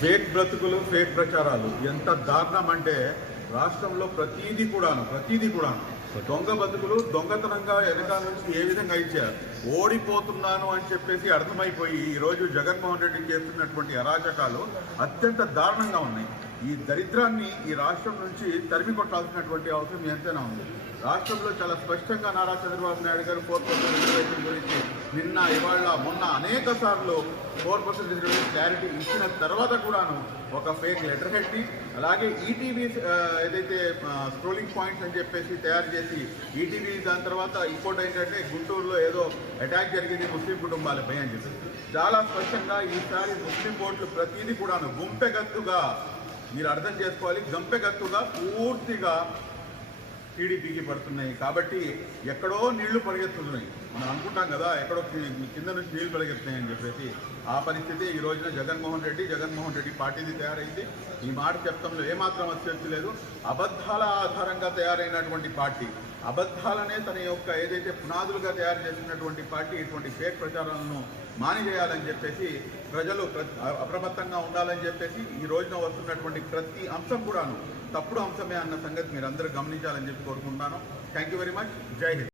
Fake బ్రతుకులు, fake ప్రచారాలు ఎంత దారుణం అంటే రాష్ట్రంలో ప్రతీది కూడాను దొంగ బతుకులు దొంగతనంగా వెనకాల నుంచి ఏ విధంగా ఇచ్చారు. ఓడిపోతున్నాను అని చెప్పేసి అర్థమైపోయి ఈరోజు జగన్మోహన్ రెడ్డి చేస్తున్నటువంటి అరాచకాలు అత్యంత దారుణంగా ఉన్నాయి. ఈ దరిద్రాన్ని ఈ రాష్ట్రం నుంచి తరిమి కొట్టాల్సినటువంటి అవసరం ఎంతైనా ఉంది. రాష్ట్రంలో చాలా స్పష్టంగా నారా చంద్రబాబు నాయుడు గారు 4% రిజర్వేషన్ గురించి నిన్న, ఇవాళ, మొన్న అనేక సార్లు 4% రిజర్వేషన్ క్లారిటీ ఇచ్చిన తర్వాత కూడాను ఒక ఫేక్ లెటర్ హెడ్ని, అలాగే ఈటీవీ ఏదైతే స్క్రోలింగ్ పాయింట్స్ అని చెప్పేసి తయారు చేసి ఈటీవీ, దాని తర్వాత ఇంకోటి ఏంటంటే గుంటూరులో ఏదో అటాక్ జరిగింది ముస్లిం కుటుంబాలపై అని చెప్పి చాలా స్పష్టంగా ఈసారి ముస్లిం ఓట్లు ప్రతిదీ కూడాను గుంపెగత్తుగా మీరు అర్థం చేసుకోవాలి. గంపెగత్తుగా పూర్తిగా టీడీపీకి పడుతున్నాయి. కాబట్టి ఎక్కడో నీళ్లు పరిగెత్తున్నాయి. మనం అనుకుంటాం కదా ఎక్కడో కింద నుంచి నీళ్లు పరిగెత్తున్నాయని చెప్పేసి. ఆ పరిస్థితి ఈ రోజున జగన్మోహన్ రెడ్డి పార్టీది తయారైంది. ఈ మాట చెప్తంలో ఏమాత్రం అతిశక్తి లేదు. అబద్ధాల ఆధారంగా తయారైనటువంటి పార్టీ, అబద్ధాలనే తన యొక్క ఏదైతే పునాదులుగా తయారు చేసినటువంటి పార్టీ ఇటువంటి ఫేక్ ప్రచారాలను మానివేయాలని చెప్పేసి, ప్రజలు అప్రమత్తంగా ఉండాలని చెప్పేసి ఈ రోజున వస్తున్నటువంటి ప్రతి అంశం కూడాను తప్పుడు అంశమే అన్న సంగతి మీరందరూ గమనించాలని చెప్పి కోరుకుంటున్నాను. Thank you very much. జై హింద్.